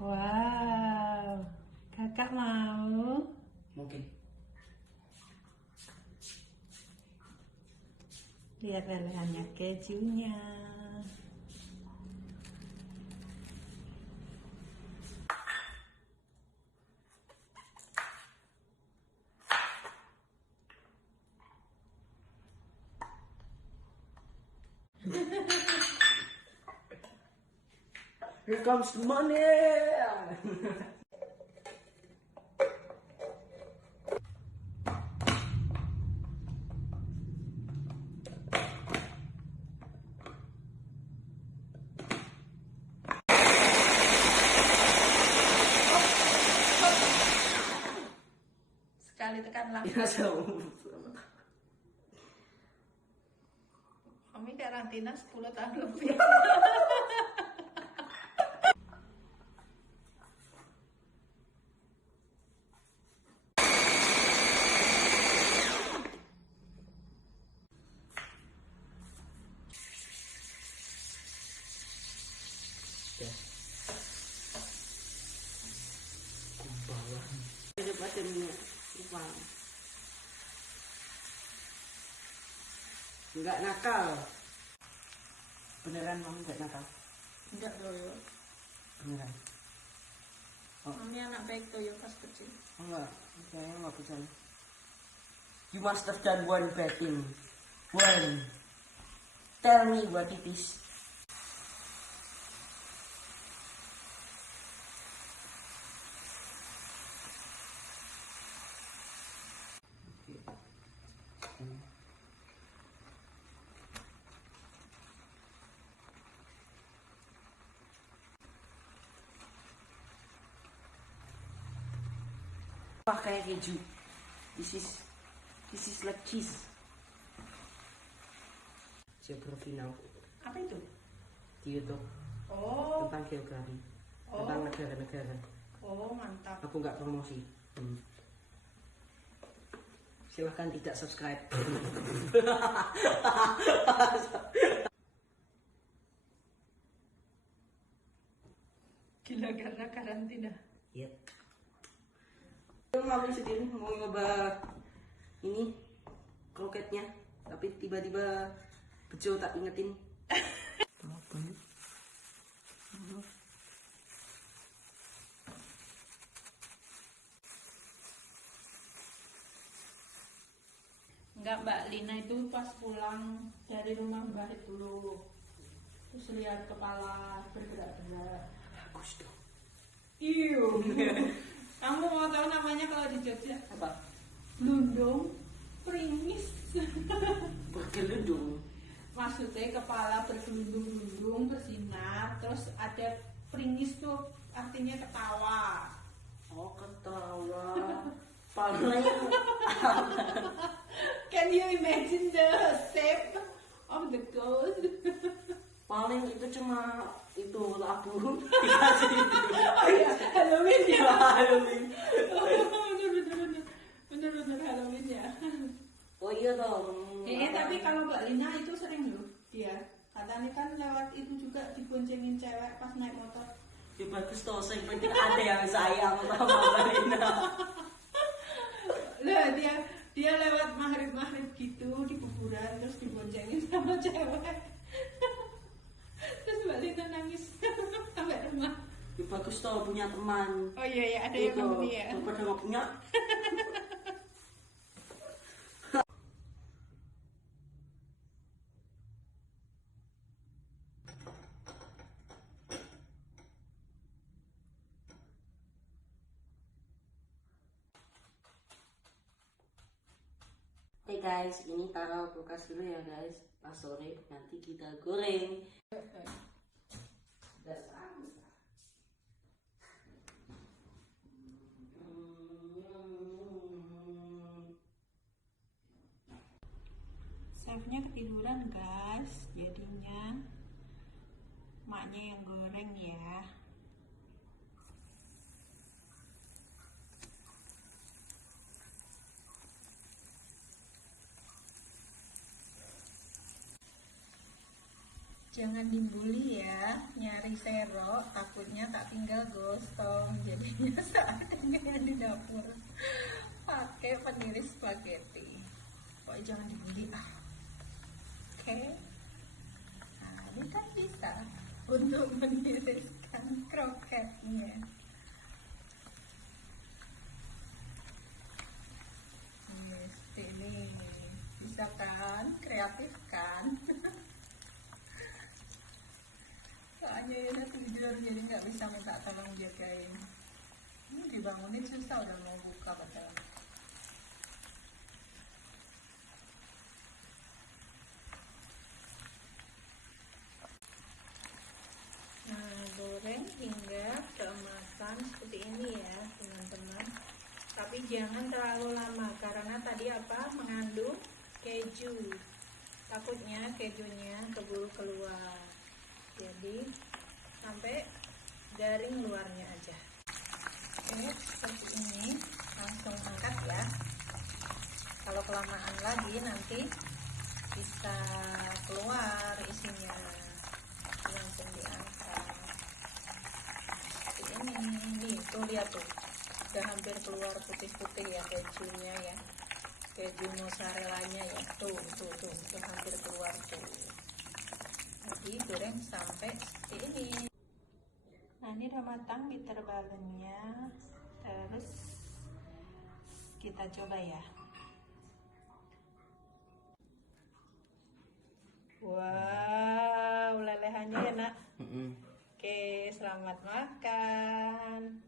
Wow, kakak mau? Mungkin. Lihat lelehannya kejunya. Here comes the money. Sekali tekan langsung. Ya, Kami karantina 10 tahun lebih. bawah daripada minyak uang. Enggak nakal. Beneran Mami enggak nakal? Enggak loyo. Beneran. Oh. Mami anak baik tuh ya pas kecil. Enggak, kayaknya enggak percaya. You must have done one bad thing. One. Tell me what it is. Pakai keju. This is like cheese. Geography now. Apa itu? Di YouTube. Oh. Tentang geografi. Oh. Tentang negara-negara. Oh, mantap. Aku nggak promosi. Silahkan tidak subscribe. Gila karena karantina. Yep. Mami sendiri mau nyoba ini kroketnya, tapi tiba-tiba Bejo tak ingetin. Apa nih? Enggak, Mbak Lina itu pas pulang dari rumah Mbak dulu. Terus lihat kepala bergerak-gerak. Bagus dong. Iyo. Kamu mau tahu namanya kalau di Jogja? Apa? Blundung pringis. Bergelundung. Maksudnya kepala bergelundung-gelundung bersinar, terus ada pringis tuh artinya ketawa. Oh, ketawa. Paling. Can you imagine the shape of the ghost? Paling itu cuma itu labu dikasih itu. Oh iya, Halloween ya. Halloween. Bener Halloween ya. Oh iya dong. Tapi kalau Mbak Lina itu sering loh dia. Katanya kan lewat itu juga diboncengin cewek pas naik motor. Ya bagus toh, yang penting ada yang sayang sama Mbak Lina. Lah dia lewat maghrib gitu di kuburan terus diboncengin sama cewek. Terus Mbak Lina nangis sampai rumah. Ya bagus toh punya teman. Oh iya ada yang nemeni ya. Daripada nggak punya. Oke guys, ini taruh kulkas dulu ya guys. Pas sore nanti kita goreng. Chefnya ketiduran guys, jadinya maknya yang goreng ya. Jangan dibully ya, nyari serok takutnya tak tinggal gosong, jadinya seadanya di dapur pakai peniris spaghetti. Pokoknya jangan dibully Oke. Nah, ini kan bisa untuk meniriskan kroketnya. Yes, ini bisa kan, kreatif kan? Soalnya ya tidur jadi nggak bisa minta tolong jagain. Dibangunin susah udah mau buka padahal. Nah, goreng hingga keemasan seperti ini ya teman-teman. Tapi jangan terlalu lama karena tadi apa, mengandung keju. Takutnya kejunya keburu keluar. Jadi sampai garing luarnya aja. Oke, seperti ini langsung angkat ya. Kalau kelamaan lagi nanti bisa keluar isinya, langsung diangkat seperti ini. Nih tuh lihat tuh, udah hampir keluar putih-putih ya kejunya ya, keju mozzarellanya ya, tuh udah hampir keluar tuh. Jadi goreng sampai seperti ini. Nah, ini udah matang bitter ballennya. Terus kita coba ya. Wow, lelehannya ya nak. Oke, selamat makan.